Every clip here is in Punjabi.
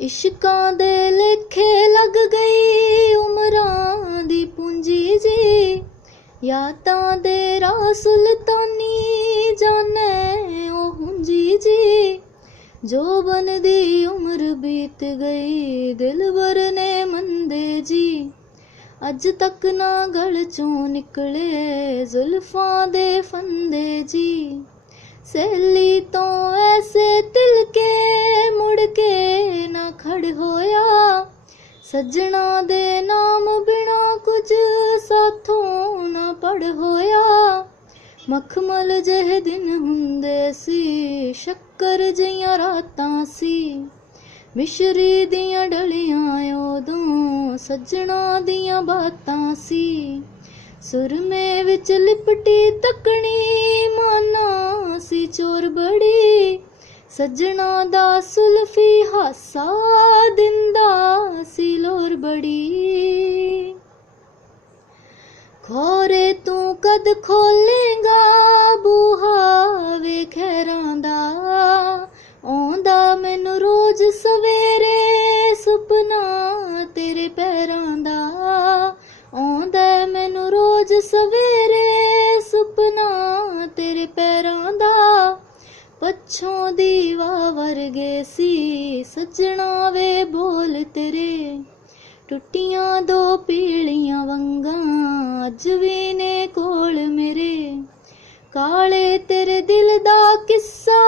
ਇਸ਼ਕਾਂ ਦੇ ਲੇਖੇ ਲੱਗ ਗਈ ਉਮਰਾਂ ਦੀ ਪੂੰਜੀ ਜੀ। ਯਾਦਾਂ ਦੇ ਰਾਹ ਸੁਲਤਾਨੀ ਜਾਣੇ ਉਹ ਹੁੰਜੀ ਜੀ। ਜੋ ਦੀ ਉਮਰ ਬੀਤ ਗਈ ਦਿਲਬਰ ਨੇ ਮੰਦੇ ਜੀ। ਅੱਜ ਤੱਕ ਨਾ ਗਲ ਚੋਂ ਨਿਕਲੇ ਜ਼ੁਲਫਾਂ ਦੇ ਫੰਦੇ ਜੀ। ਸਹੇਲੀ ਤੋਂ ਐਸੇ ਸੱਜਣਾ ਦੇ ਨਾਮ ਬਿਨਾ ਕੁਝ ਸਾਥੋਂ ਨਾ ਪੜ ਹੋਇਆ। ਮਖਮਲ ਜਿਹੇ ਦਿਨ ਹੁੰਦੇ ਸੀ, ਸ਼ੱਕਰ ਜਿਹੀਆਂ ਰਾਤਾਂ ਸੀ। ਮਿਸ਼ਰੀ ਦੀਆਂ ਡਲੀਆਂ ਉਦੋਂ ਸੱਜਣਾ ਦੀਆਂ ਬਾਤਾਂ ਸੀ। ਸੁਰਮੇ ਵਿੱਚ ਲਿਪਟੀ ਤੱਕਣੀ, ਮਾਨਾ ਸੀ ਚੋਰ ਬੜੀ। ਸੱਜਣਾ ਦਾ ਸੁਲਫੀ ਹਾਸਾ ਲੋਰ ਖੋਰੇ ਤੂੰ ਕਦ ਖੋਲੇਗਾ? ਬੂਹਾ ਵੇ ਖੈਰਾਂ ਦਾ। ਆਉਂਦਾ ਮੈਨੂੰ ਰੋਜ਼ ਸਵੇਰੇ ਸੁਪਨਾ ਤੇਰੇ ਪੈਰਾਂ ਦਾ। ਆਉਂਦਾ ਮੈਨੂੰ ਰੋਜ਼ ਸਵੇਰੇ ਸੁਪਨਾ ਤੇਰੇ ਪੈਰਾਂ ਦਾ। ਪੱਛੋਂ ਦੀਵਾ ਵਰਗੇ ਸੀ, ਸੱਜਣਾ ਵੇ ਬੋਲ ਤੇਰੇ। ਟੁੱਟੀਆਂ ਦੋ ਪੀਲੀਆਂ ਵੰਗਾਂ ਅੱਜ ਵੀ ਨੇ ਕੋਲ ਮੇਰੇ। ਕਾਲੇ ਤੇਰੇ ਦਿਲ ਦਾ ਕਿੱਸਾ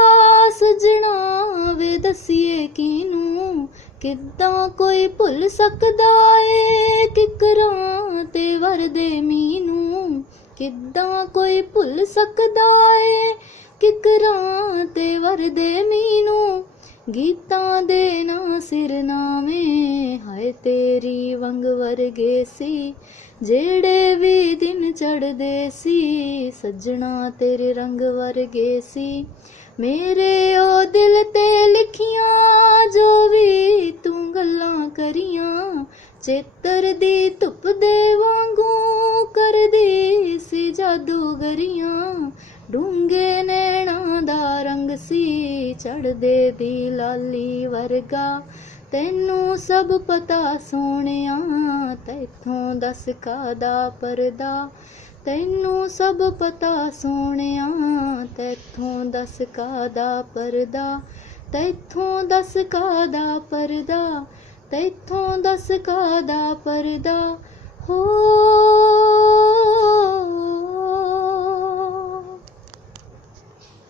ਸਜਣਾ ਵੇ, ਦਸੀਏ ਕਿਨੂੰ ਕਿੱਦਾਂ ਕੋਈ ਭੁੱਲ ਸਕਦਾ ਏ ਕਿਕਰਾਂ ਤੇ ਵਰਦੇ ਮੀਨੂੰ? ਕਿੱਦਾਂ ਕੋਈ ਭੁੱਲ ਸਕਦਾ ਏ ਕਿਕਰਾਂ ਤੇ ਵਰਦੇ ਮੀਨੂੰ? ਗੀਤਾਂ ਦੇ ਨਾ ਸਿਰਨਾਵੇਂ ਹਾਏ ਤੇਰੀ ਵੰਗ ਵਰਗੇ ਸੀ, ਜਿਹੜੇ ਵੀ ਦਿਨ ਚੜਦੇ ਸੀ, ਸੱਜਣਾ ਤੇਰੇ ਰੰਗ ਵਰਗੇ ਸੀ। ਮੇਰੇ ਉਹ ਦਿਲ ਤੇ ਲਿਖੀਆਂ ਜੋ ਵੀ ਤੂੰ ਗੱਲਾਂ ਕਰੀਆਂ, ਚੇਤਰ ਦੀ ਧੁੱਪ ਦੇ ਵਾਂਗੂ ਕਰਦੀ ਸੀ ਜਾਦੂਗਰੀਆਂ। ਡੂੰਗੇ ਨੈਣਾ ਦਾ ਰੰਗ ਸੀ ਚੜਦੇ ਦੀ ਲਾਲੀ ਵਰਗਾ। ਤੈਨੂੰ ਸਭ ਪਤਾ ਸੋਹਣਿਆ ਤੈਥੋਂ ਦੱਸ ਕਾਦਾ ਪਰਦਾ? ਤੈਨੂੰ ਸਭ ਪਤਾ ਸੋਹਣਿਆ ਤੈਥੋਂ ਦੱਸ ਕਾਦਾ ਪਰਦਾ? ਤੈਥੋਂ ਦੱਸ ਕਾਦਾ ਪਰਦਾ? ਤੈਥੋਂ ਦੱਸ ਕਾਦਾ ਪਰਦਾ? ਹੋ